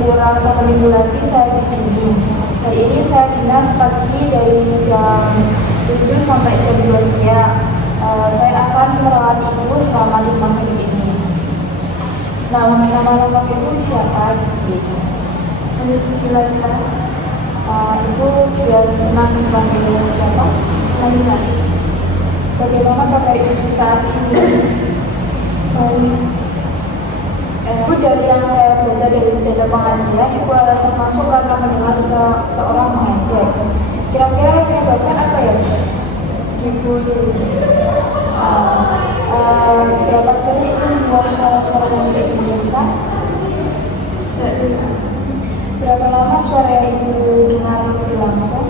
kurang 1 minggu lagi saya di sini. Hari ini saya dinas pagi dari jam 7 sampai jam 2 siang. Saya akan merawat ibu selama di rumah sakit ini. Nama lengkap ibu siapa? Dijelaskan. Ibu biasa senang dipanggil siapa? Nalina. Bagaimana kabar ibu saat ini? Ibu dari yang saya baca dari data pengajian, ibu alasan masuk karena mendengar seorang mengejek. Kira-kira penyebabnya apa ya? Dibully. Berapa sering ibu mendengar suara-suara yang diinginkan? Berapa lama suara yang ibu dengar langsung?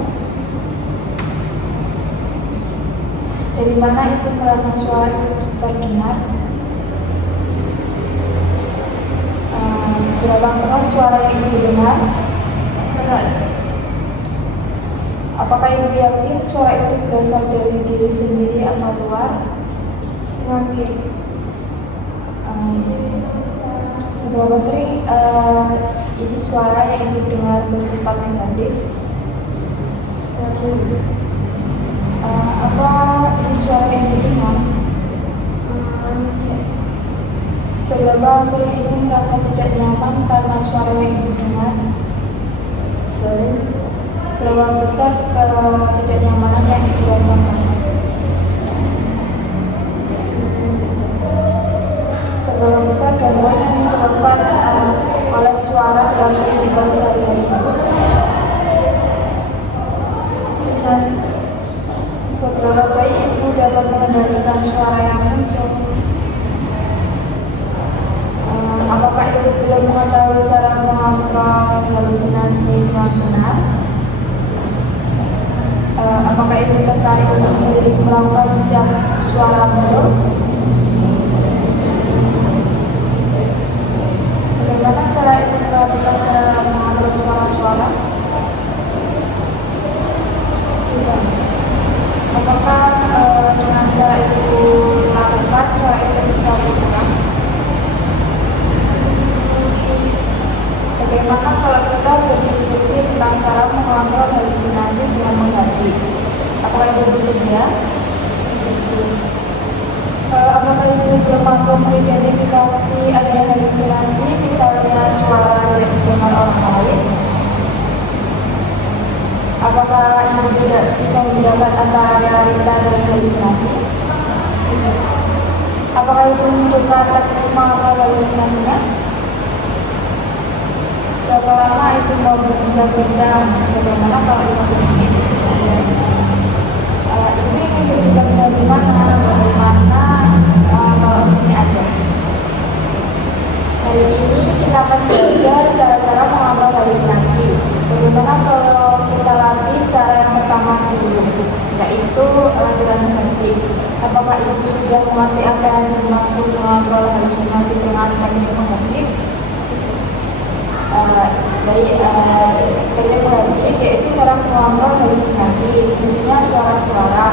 Dari mana ibu merasa suara itu terdengar? Seberapa keras suara yang ibu dengar? Keras. Apakah ibu yakin suara itu berasal dari diri sendiri atau luar? Yakin. Seberapa sering isi suara yang ibu dengar bersifat negatif? Sering. Apa isi suara yang ibu dengar? Seberapa sering ibu merasa tidak nyaman karena suara yang ibu dengar? Sering. Seberapa besar ketidaknyamanan yang ibu rasakan? Seberapa besar gangguan yang disebabkan oleh suara dalam kehidupan sehari-hari ibu? Besar. Seberapa baik ibu dapat mengendalikan suara yang muncul? Apakah ibu belum mengetahui cara mengontrol halusinasi dengan benar? Apakah ibu tertarik untuk melakukan setiap suara baru? Bagaimana cara ibu melakukan mengontrol suara-suara? Apakah dengan cara ibu lakukan, cara itu bisa berkurang? Bagaimana kalau kita berdiskusi tentang cara mengontrol halusinasi dengan mengerti? Apakah ibu bersedia? Apakah ibu belum mampu mengidentifikasi adanya halusinasi, misalnya suara yang didengar orang lain? Apakah ibu tidak bisa membedakan antara realita dan halusinasi? Apakah ibu membutuhkan teknik mengontrol halusinasinya? Berapa lama ibu mau berbincang-bincang? Bagaimana kalau ibu berbincang? Ibu ingin berbincang di mana? Bagaimana kalau di sini aja? Hari ini kita akan belajar cara-cara mengontrol halusinasi. Bagaimana kalau kita latih cara yang pertama dulu, yaitu dengan mengerti. Apakah ibu sudah mengerti apa yang dimaksud mengontrol halusinasi dengan teknik mengerti? Teknik mengerti yaitu cara mengontrol halusinasi, khususnya suara-suara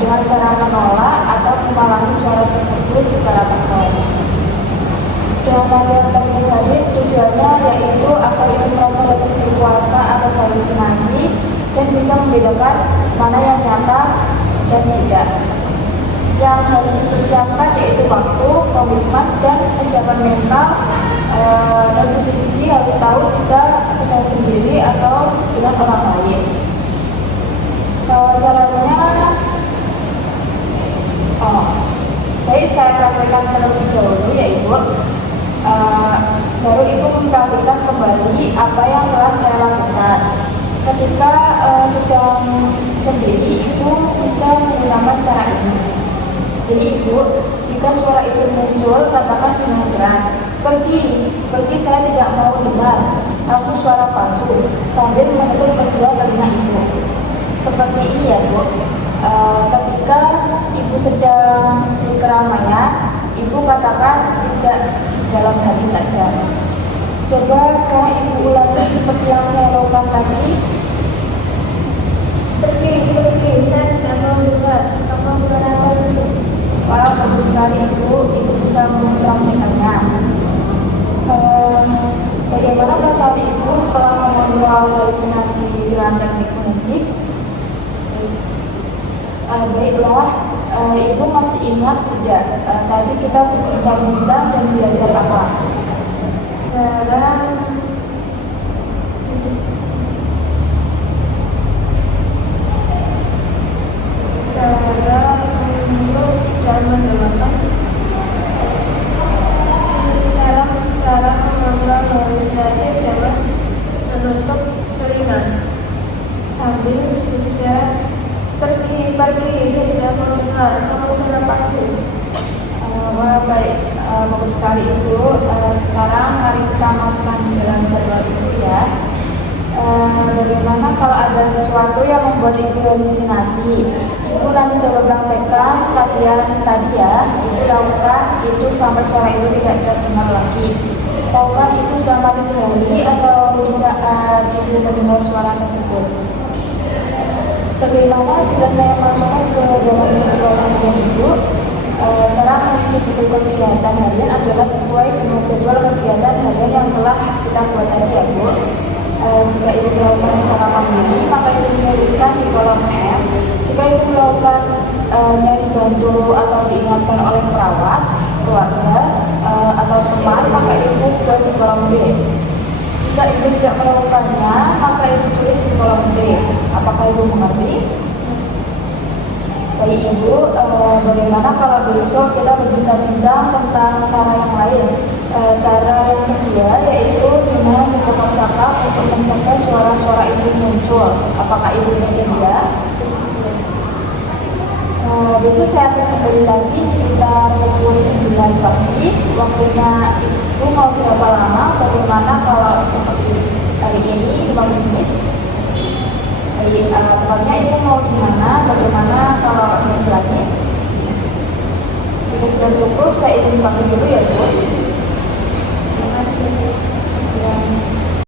dengan cara menolak atau mengulangi suara tersebut secara tegas. Dengan latihan teknik tadi tujuannya yaitu agar ibu merasa lebih berkuasa atas halusinasi dan bisa membedakan mana yang nyata dan tidak. Yang harus dipersiapkan yaitu waktu, komitmen, dan kesiapan mental. Dan musisi harus tahu jika sedang sendiri atau dengan orang lain. Kalau caranya, baik saya sampaikan terlebih dahulu ya ibu. Baru ibu memperhatikan kembali apa yang telah saya lakukan. Ketika sedang sendiri, ibu bisa menggunakan cara ini. Jadi ibu, jika suara itu muncul, katakan dengan keras, pergi, saya tidak mau dengar, aku suara palsu, sambil menutup kedua telinga ibu. Seperti ini ya ibu. Ketika ibu sedang di keramaian, ibu katakan tidak dalam hati saja. Coba sekarang ibu ulangi seperti yang saya lakukan tadi. Pergi, saya tidak mau dengar, kamu suara palsu. Wah, bagus sekali ibu bisa mempraktikannya. Bagaimana perasaan Ibu nanti. Baiklah, Ibu masih ingat tidak tadi kita berbincang-bincang dan belajar apa? Cara untuk dan mendengarkan, cara mengontrol halusinasi dengan menutup telinga sambil sudah pergi sudah mendengar sudah pasti. Wah, baik, bagus sekali Ibu. Sekarang mari kita masukkan di dalam jadwal Ibu ya. Bagaimana kalau ada sesuatu yang membuat Ibu halusinasi? Ibu nanti coba praktekkan latihan tadi ya. Ibu lakukan itu sampai suara itu tidak terdengar lagi. Lakukan itu selama 3 hari atau di saat Ibu mendengar suara tersebut. Bagaimana jika saya masukkan ke dalam jadwal harian Ibu? Cara mengisi buku kegiatan harian adalah sesuai dengan jadwal kegiatan harian yang telah kita buat tadi ya Bu. Jika Ibu melakukan secara mandiri, maka Ibu menuliskan di kolom M. Jika Ibu melakukan nyari bantu atau diingatkan oleh perawat, keluarga, atau teman, maka Ibu buat di kolom B. Jika Ibu tidak melakukannya, maka Ibu tulis di kolom D. Apakah Ibu mengerti? Baik Ibu, bagaimana kalau besok kita berbincang-bincang tentang cara yang lain? Cara yang kedua yaitu dengan bercakap-cakap untuk mencegah suara-suara itu muncul. Apakah Ibu bersedia? Besok saya akan kembali lagi sekitar pukul 9 pagi. Waktunya Ibu mau berapa lama? Bagaimana kalau seperti hari ini 15 menit? Tempatnya Ibu mau di mana? Bagaimana kalau di sebelahnya? Jika sudah cukup, saya izin pamit dulu ya Bu.